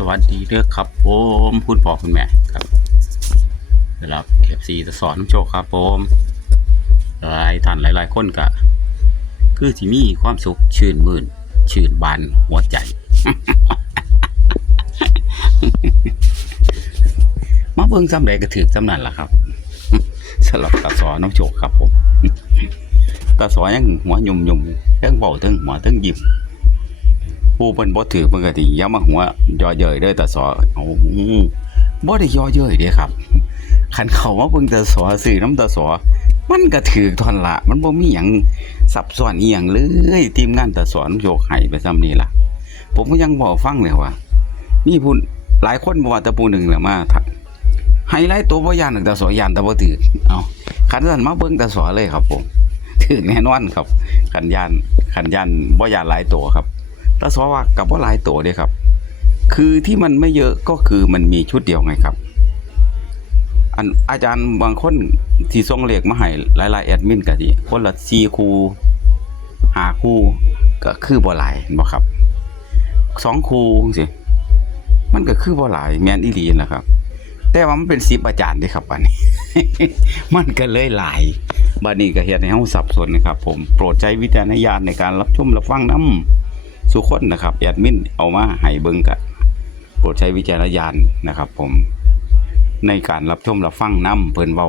สวัสดีเด้อครับผมคุณพ่อคุณแม่ครับสำหรับเอฟซีจะสอนน้ำโชคครับผมหลายท่านหลายๆคนก็คือที่มีความสุขชื่นมื่น ชื่นบานหัวใจ มาเบิ่งซ้ำใดก็ถือซ้ำนั่นล่ะครับสำหรับตาสอนน้ำโชคครับผมตาสอนยังหัวยุ่มยุ่มๆทั้งเบาทั้งหัวทั้งยิ้ม ผู้เพิ่นบ่ถือเพิ่นก็สิย่ามาหัวย่อเย้ยเด้อตาสอเอาบ่ได้ย่อเย้ยเด้ครับคันเขามาเบิ่งตาสอซื้อน้ำตาสอมันก็ถือทอนละ มันบ่มีหยังซับซ้อนอีหยังเลยทีมงานตาสอนโยกให้ไปซ้ำนี่ล่ะ ผมก็ยังบ่ฟังเลยว่ามีผู้หลายคนบ่ว่าแต่ผู้หนึงแหละมาทักไฮไลท์ตัวบ่ย่านตาสอยานแต่บ่ถือเอาคันนั้นมาเบิ่งตาสอเลยครับผมถือแน่นอนครับคันยานคันยานบ่ย่านหลายตัวครับ ตาสอว่ากับว่าหลายตัวเด้ครับ คือที่มันไม่เยอะก็คือมันมีชุดเดียวไงครับ อันอาจารย์บางคนที่ส่งเลขมาให้หลายๆแอดมินก็ดีคนละ4คู่5คู่ก็คือบ่หลายเห็นบ่ครับสองคูสิมันก็คือบ่หลายแมนอีหลีนะครับ แต่ว่ามันเป็น10อาจารย์ด้ครับอันนี้ มันก็เลยหลายบัดนี้ก็เฮ็ดให้เฮาสับสนนะครับ ผมโปรดใช้วิจารณญาณในการรับชมรับฟังนํ สุคนนะครับแอดมินเอามาให้เบิ่งกะโปรดใช้วิจารณญาณนะครับ ผมในการรับชมรับฟังน้ำเพิ่นเว้า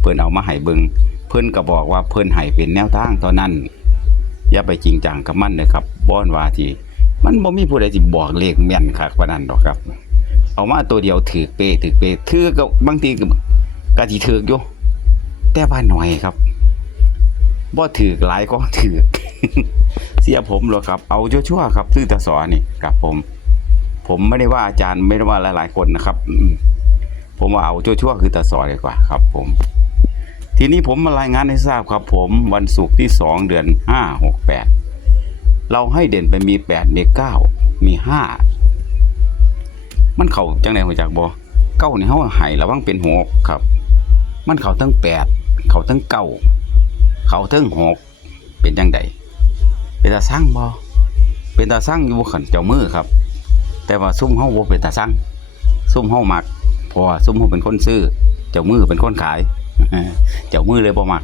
เพิ่นเอามาให้เบิงเพิ่นก็บอกว่าเพิ่นให้เป็นแนวทางเท่านั้น อย่าไปจริงจังกับมันนะครับบ่อนว่าทีมันบ่มีผู้ใดสิบอกเลขแม่นคักปานนั้นดอกครับ เอามาตัวเดียวถือเปถือเปถือก็บางทีก็ก็สิถืออยู่แต่ว่าน้อยครับ บ่ถือหลายก็ถือเสียผมหรอกครับ เอาชั่วๆครับซื่อตาสอนี่ครับผม ผมไม่ได้ว่าอาจารย์ไม่ได้ว่าหลายๆคนนะครับผมว่าเอาชั่วๆคือตาสอดีกว่าครับ ผม ทีนี้ผมมารายงานให้ทราบครับ ผมวันศุกร์ที่สองเดือนห้าหกแปดเราให้เด่นไปมีแปดมีเก้ามีห้ามันเข่าจังไหนหัวจักบอเก้านี่เขาหายระวังเป็นหกครับ มันเข่าทั้งแปดเข่าทั้งเก้า เข่าทั้งหกเป็นจังใดเป็นตาสร้างบ่เป็นตาสร้างอยู่ขันเจ้ามือครับ แต่ว่าซุ่มเฮาบ่เป็นตาสร้างซุ่มเฮามักเพราะว่าซุ่มเฮาเป็นคนซื้อเจ้ามือเป็นคนขายเจ้ามือเลยบ่มัก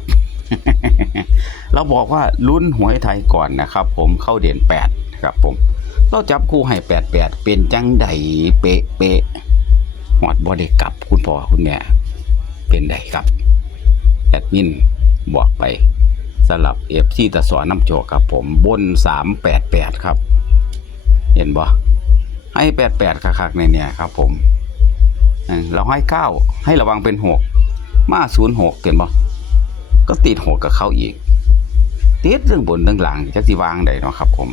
เราบอกว่าลุ้นหวยไทยก่อนนะครับ ผมเข้าเด่นแปดครับผมเราจับคู่ให้แปดแปดเป็นจังใดเป๊ะเป๊ะหอดบ่ได้กลับคุณพ่อคุณแม่เป็นใดครับแอดมิน บอกไปสลับเอฟซีตะสอนน้ำโจกครับผมบนสามแปดแปดครับ เห็นบ่ให้แปดแปดคักๆในเนี่ยครับผมเราให้เก้าให้ระวังเป็นหกมาศูนย์หกเห็นบ่ก็ติดหกกับเขาอีกติดเรื่องบนเรื่องหลังจักสิวางได้เนาะครับ ผม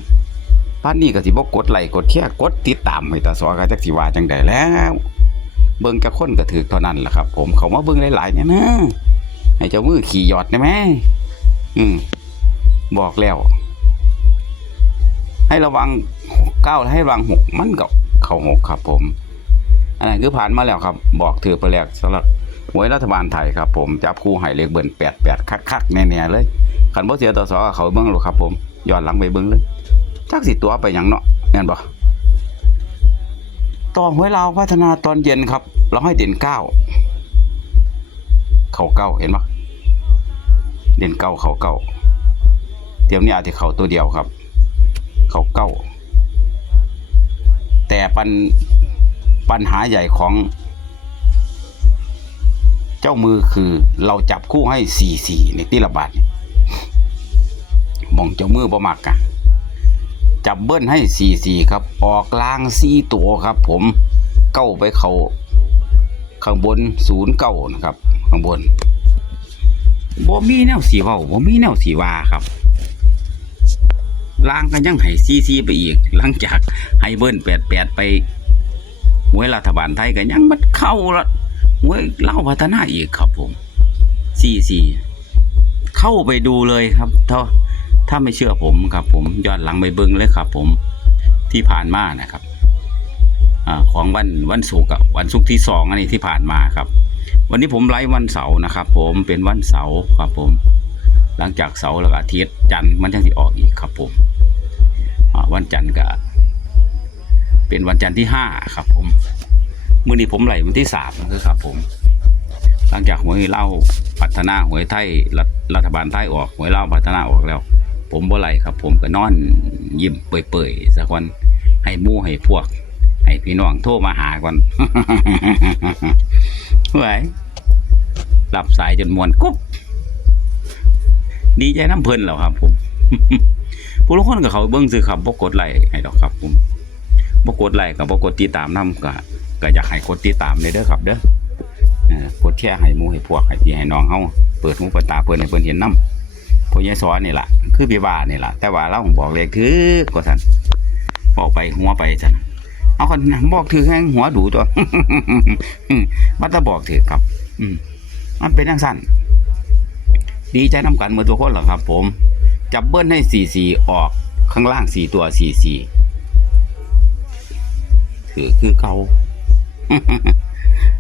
ป้านนี้ก็สิบ่กดไลค์กดแชร์กดติดตามให้ตาสอก็จักสิว่าจังไดแล้ว เบิ่งจะคนก็ถือเท่านั้นแหละครับ ผมเขามาเบิ่งหลายๆเนี่ยนะ ให้เจ้ามือขี่หยอดได้ไหมอืมบอกแล้ว ให้ระวังเก้าให้ระวังหกมันก็เข้าหกครับ ผม อันนั้นคือผ่านมาแล้วครับ บอกถือไปแล้วสำหรับหวยรัฐบาลไทยครับ ผมจับคู่ให้เลขเบิ่นแปดแปดคักๆแน่ๆเลยขันบ่เสียต่อสอเขาเบิ่งหรอกครับ ผมย้อนหลังไปเบิ่งเลยจักสิตัวไปหยังเนาะแน่นบ่ต่อหวยลาพัฒนาตอนเย็นครับ เราให้เด่นเก้า เข่าเก้าเห็นปะเด่นเก้าเข่าเก้าเตรียมนี้อาจจะเข่าตัวเดียวครับ เข่าเก้าแต่ปัญปัญหาใหญ่ของ เจ้ามือคือเราจับคู่ให้สี่สี่ในที่ระบาดมองเจ้ามือประมักอะจับเบิ้ลให้สี่สี่ครับ ออกล่างสี่ตัวครับ ผมเก้าไปเขาข้างบนศูนย์เก้านะครับ ข้างบนบ่มีแนวสีเว้าบ่มีแนวสีว่าครับล่างก็ยังให้ซีซีไปอีก หลังจากให้เบิ้นแปดแปดไปหวยรัฐบาลไทยก็ยังมัดเข้าละหวยเล่าพัฒนาอีกครับผมซีซีเข้าไปดูเลยครับ ถ้าถ้าไม่เชื่อผมครับ ผมย้อนหลังไปเบิ้งเลยครับ ผมที่ผ่านมานะครับอของวันวันศุกร์วันศุกร์ที่สองอันนี้ที่ผ่านมาครับ วันนี้ผมไลฟ์วันเสาร์นะครับ ผมเป็นวันเสาร์ครับผม หลังจากเสาร์แล้วก็อาทิตย์จันทร์มันจังสิออกอีกครับผมวันจันทร์ก็เป็นวันจันทร์ที่ห้าครับ ผมมื้อนี้ผมไหลวันที่สามคือครับ ผม หลังจากหวยเล่าพัฒนาหวยไทยรัฐรัฐบาลไทยออกหวยเล่าพัฒนาออกแล้ว ผมบ่ไหลครับ ผมก็นอนยิ้มเปื่อยๆสักวันให้มู่ให้พวก ให้พี่น้องโทรมาหาก่อน ไหวรับสายจนมวนกุ๊บดีใจน้ำเพลินแล้วครับ ผม ผู้ทุกคนกับเขาเบิ้งซื้อครับบ่กดไลค์ให้ดอกครับ ผมบ่กดไลค์กับบ่กดติดตามนํก็ก็อยากให้กดติดตามเลยเด้อครับ เด้อกดแชร์ให้หมูให้พวกให้พี่ให้น้องเฮาเปิดหูเปิดตาเพิ่นให้เพิ่นเห็นนํพ่อยายสอนนี่แหละคือพี่บ้านี่แหละแต่ว่าเราบอกเลยคือก็ซั่นบอกไปหัวไปซั่น เอาคนบอกถือแห้งหัวดูตัวมันจะบอกถือครับ อืมมันเป็นจังซั่นดีใจนํกันหมดทุกคนหรอครับ ผม จับเบิ้ลให้สี่สี่ออกข้างล่างสี่ตัวสี่สี่คือคือเขา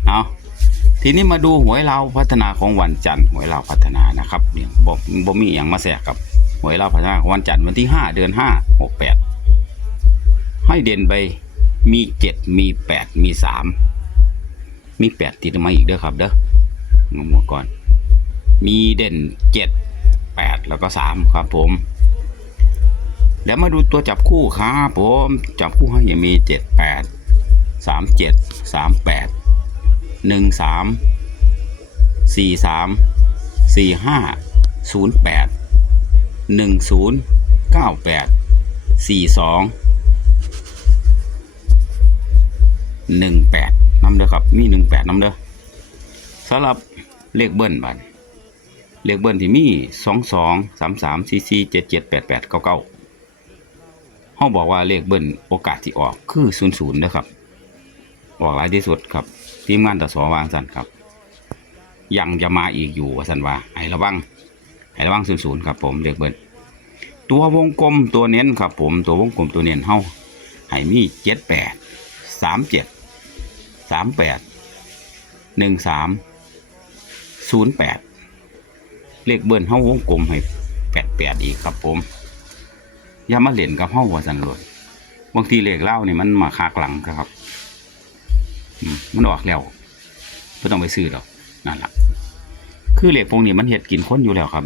เอาทีนี้มาดูหวยเราพัฒนาของวันจันทร์หวยเราพัฒนานะครับเนี่ยบอกบ่มีอย่างมาแสกครับหวยเราพัฒนาของวันจันทร์วันที่ห้าเดือนห้าหกแปดให้เด่นไป มีเจ็ดมีแปดมีสามมีแปดติดมาอีกเด้อครับ เด้องงมาก่อน มีเด่นเจ็ดแปดแล้วก็สามครับผมเดี๋ยวมาดูตัวจับคู่ครับผมจับคู่ให้ยังมีเจ็ดแปดสามเจ็ดสามแปดหนึ่งสามสี่สามสี่ห้าศูนย์แปดหนึ่งศูนย์เก้าแปดสี่สอง หนึ่งแปดน้ำเด้อครับมีหนึ่งแปดน้ำเด้อสำหรับเลขเบิ้ลบันเลขเบิ้ลที่มีสองสองสามสามสี่สี่เจ็ดเจ็ดแปดแปดเก้าเก้าเขาบอกว่าเลขเบิ้ลโอกาสที่ออกคือศูนย์ศูนย์นะครับออกหลายที่สุดครับทีมงานตะสอวางสันครับ ยังจะมาอีกอยู่สันว่าให้ระวังให้ระวังศูนย์ศูนย์ครับผมเลขเบิ้ลตัววงกลมตัวเน้นครับผมตัววงกลมตัวเน้นเฮาให้มีเจ็ดแปดสามเจ็ด สามแปดหนึ่งสามศูนย์แปดเลขเบิ้ลเฮาวงกลมให้แปดแปดอีกครับผม อย่ามาเล่นกับเฮาว่าสันโลดบางทีเลขเล่านี่มันมาคากหลังครับมันออกแล้วไม่ต้องไปซื้อหรอกนั่นแหละคือเลขพวกนี้มันเห็ดกินคนอยู่แล้วครับ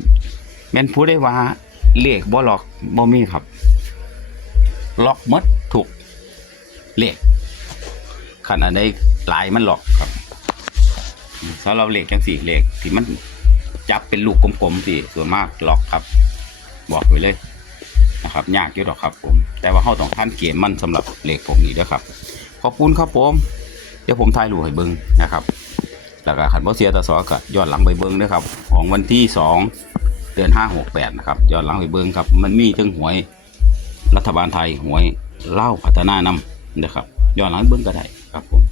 แม่นผู้ได้ว่าเลขบ่ล็อกบ่มีครับ ล็อกหมดถูกเลขขนาดใด หลายมันหลอกครับถ้าเราเหลขจังสี่เลขที่มันจับเป็นลูกกลมๆสิส่วนมากหลอกครับ บอกไว้เลยนะครับ ยากอยู่ดอกครับผม แต่ว่าเขาต้องท่านเกมมันสำหรับเหลขผมนี้ด้วยครับ ขอบคุณครับผมเดี๋ยวผมทายรูปให้เบิ้งนะครับแล้วก็ขันบ่เสียตาสอก็ย้อนหลังไปเบิ้งด้วยครับ ของวันที่สองเดือนห้าหกแปดนะครับย้อนหลังไปเบิ้งครับ มันมีถึงหวยรัฐบาลไทยหวยเล่าพัฒนานำนะครับย้อนหลังเบิ้งก็ได้ครับผม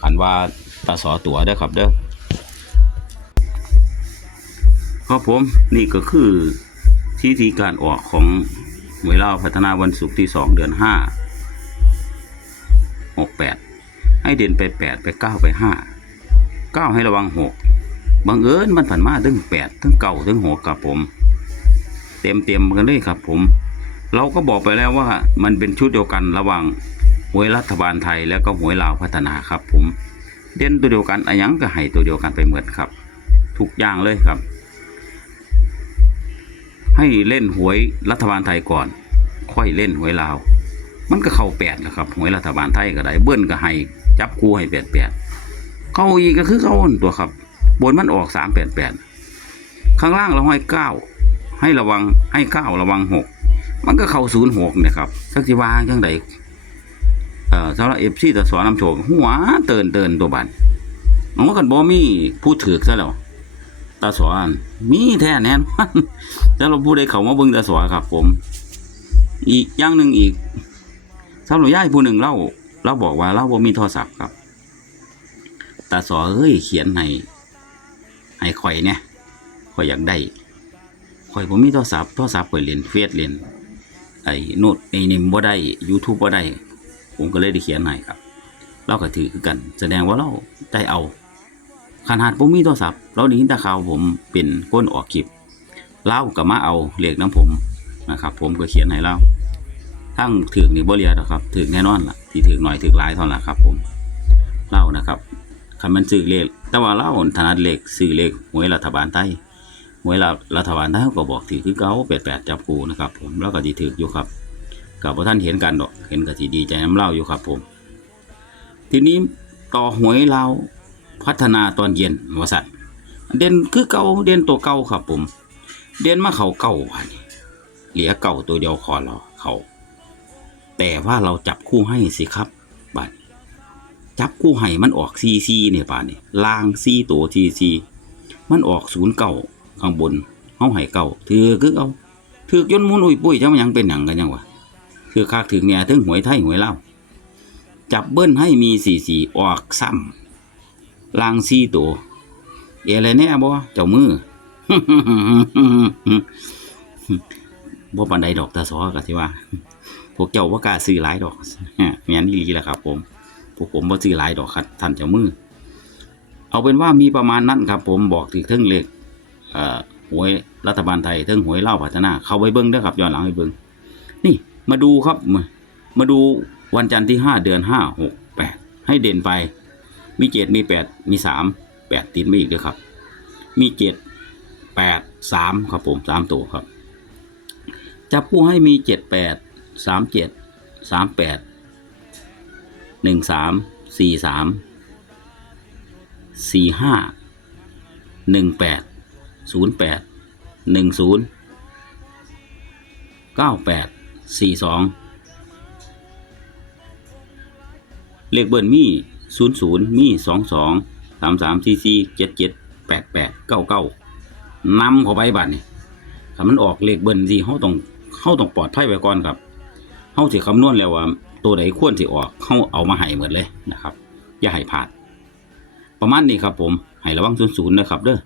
ขันว่าตาสอตัวเด้อครับเด้อครับผมนี่ก็คือที่ทีการออกของหวยเล่าพัฒนาวันศุกร์ที่สองเดือนห้าหกแปดให้เด่นไปแปดไปเก้าไปห้าเก้าให้ระวังหกบังเอิญมันผ่านมาถึงแปดถึงเก้าถึงหกครับผม เต็มเต็มกันเลยครับผม เราก็บอกไปแล้วว่ามันเป็นชุดเดียวกันระหว่าง หวยรัฐบาลไทยแล้วก็หวยลาวพัฒนาครับ ผมเด่นตัวเดียวกันอะหยังก็ให้ตัวเดียวกันไปเหมือนครับ ทุกอย่างเลยครับ ให้เล่นหวยรัฐบาลไทยก่อน ค่อยเล่นหวยลาว มันก็เข้าแปดแล้วครับหวยรัฐบาลไทยก็ได้เบิ้ลก็ให้จับคู่ให้แปดแปดเข้าอีกก็คือเข้าตัวครับ บนมันออกสามแปดแปดข้างล่างเราให้เก้าให้ระวังให้เก้าระวังหกมันก็เข้าศูนย์หกเนี่ยครับสักสิว่าจังได เอ่อสำหรับเอฟซีตะสอนำโชคหัวเตือนเตือนตัวบันน้องกันบ่มีผู้ถือซะแล้วตาสอนมีแท้แน่นอนแล้วเราพูดได้เขามาเบิ่งตาสอนครับ ผม อีกอย่างหนึ่งอีกสำหรับย่ายผู้หนึ่งเล่าเราบอกว่าเราบ่มีโทรศัพท์ครับตาสอเอ้ยเขียนให้ให้ข่อยเนี่ยข่อยอยากได้ข่อยผมมีโทรศัพท์โทรศัพท์ข่อยเล่นเฟซเล่นไอ้โน้ตไอ้นี่บ่ได้ YouTube บ่ได้ ผมก็เลยได้เขียนให้ครับเราก็ถือคือกัน แสดงว่าเราได้เอาขนาดผมมีโทรศัพท์เราได้ยินต่ข่าวผมเป็นก้นออกคลิปเล่ากับมาเอาเลขน้ำผมนะครับ ผมก็เขียนให้เล่าทั้งถือกนี่บ่เรียดครับถือแน่นอนล่ะที่ถือหน่อยถือหลายเท่านั้นล่ะครับ ผมเล่านะครับคันมันซื้อเลขแต่ว่าเล่าถนัดเลขซื้อเลขหวยรัฐบาลไทยหวยรัฐบาลไทยก็บอกถือคือเก่า88จับกูนะครับ ผมแล้วก็สิถืออยู่ครับ กับว่าท่านเห็นกันดอก เห็นก็สิดีใจน้ำเล่าอยู่ครับผม ทีนี้ต่อหวยเราพัฒนาตอนเย็นวสัตว์เด่นคือเก่าเด่นตัวเก่าครับผม เด่นมาเขาเก่าวันนี้เหลือเก่าตัวเดียวคอเราเขาแต่ว่าเราจับคู่ให้สิครับบัดจับคู่ให้มันออกซีซีเนี่ยป่านนี่ลางซีตัวซีซีมันออกศูนย์เก่าข้างบนเฮาให้เก่าถือคือเอาถือยนมุนอุ้ยปุ้ยจังมันยังเป็นหยังกันยังวะ คือคากถึงเนี่ยถึงหวยไทยหวยเล่าจับเบิ้ลให้มีสี่สี่ออกซ้ำลางซีตัวเออะไรแน่บ่เจ้ามือบ่ปานใดดอกตาซอก็สิว่า พวกเจ้าว่ากล้าซื้อหลายดอกแม่นอีหลีแหละครับผมพวกผมบ่ซื้อหลายดอกครับท่านเจ้ามือ เอาเป็นว่ามีประมาณนั้นครับ ผมบอกถึงเทิงเลขเอ่อหวยรัฐบาลไทยเทิงหวยเล่าพัฒนา เข้าไปเบิ่งเด้อครับย้อนหลังไปเบิ่งนี่ มาดูครับ มาดูวันจันทร์ที่ห้าเดือนห้าหกแปดให้เด่นไป มีเจ็ดมีแปดมีสามแปดติดไมาอีกด้วยครับ มีเจ็ดแปดสามครับผมสามตัวครับจับผู้ให้มีเจ็ดแปดสามเจ็ดสามแปดหนึ่งสามสี่สามสี่ห้าหนึ่งแปดศูนย์แปดหนึ่งศูนย์เก้าแปด สี่สองเลขเบิร์นมีศูนย์ศูนย์มีสองสองสามสามสี่สี่เจ็ดเจ็ดแปดแปดเก้าเก้านำเข้าไปบัดนี่ถ้ามันออกเลขเบิร์นสิเขาต้องเขาต้องปลอดภัยไว้ก่อนครับเขาสิคำนวณแล้วว่า ตัวไหนควรสิออกเขาเอามาให้หมดเลยนะครับ อย่าให้พลาด ประมาณนี้ครับผมให้ระวังศูนย์ศูนย์นะครับเด้อ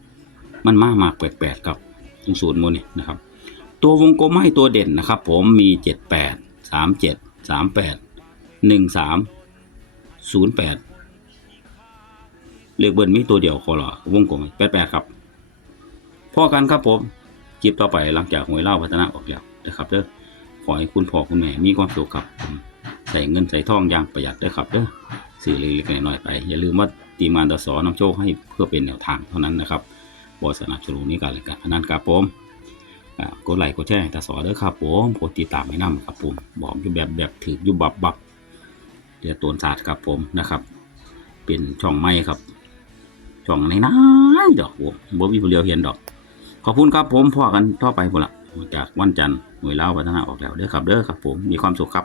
มันมากมากแปลกๆครับศูนย์ศูนย์โมนี่นะครับ ตัววงกลมให้ตัวเด่นนะครับผมมีเจ็ดแปดสามเจ็ดสามแปดหนึ่งสามศูนย์แปดเลขเบิร์นมีตัวเดียวคอหรอวงกลมแปดแปดครับพ่อกันครับผมคลิปต่อไปหลังจากหวยเล่าพัฒนาออกแล้วนะครับเด้อขอให้คุณพ่อคุณแม่มีความสุขครับ ใส่เงินใส่ทองอย่างประหยัดด้อครับเด้อสื่อเล็กๆน้อยๆไป อย่าลืมว่าทีมานตสอนำโชคให้เพื่อเป็นแนวทางเท่านั้นนะครับบสนับสนุนนี้กันเลยกันพนันครับผม กดไลค์กดแชร์ให้ตาสอเด้อครับผมกดติดตามให้นำครับผมบอกอยู่แบบแบบถืออยู่บับบับเดี๋ยวตัวศาสตร์ครับผมนะครับ เป็นช่องไม้ครับ ช่องในน้นดอกผมบ่มีผู้เลียวเห็นดอก ขอบคุณครับผมพ่อกันต่อไปหมดละจากวันจันทร์หน่วยเล่าพัฒนาออกแล้วเด้อครับเด้อครับผมมีความสุขครับ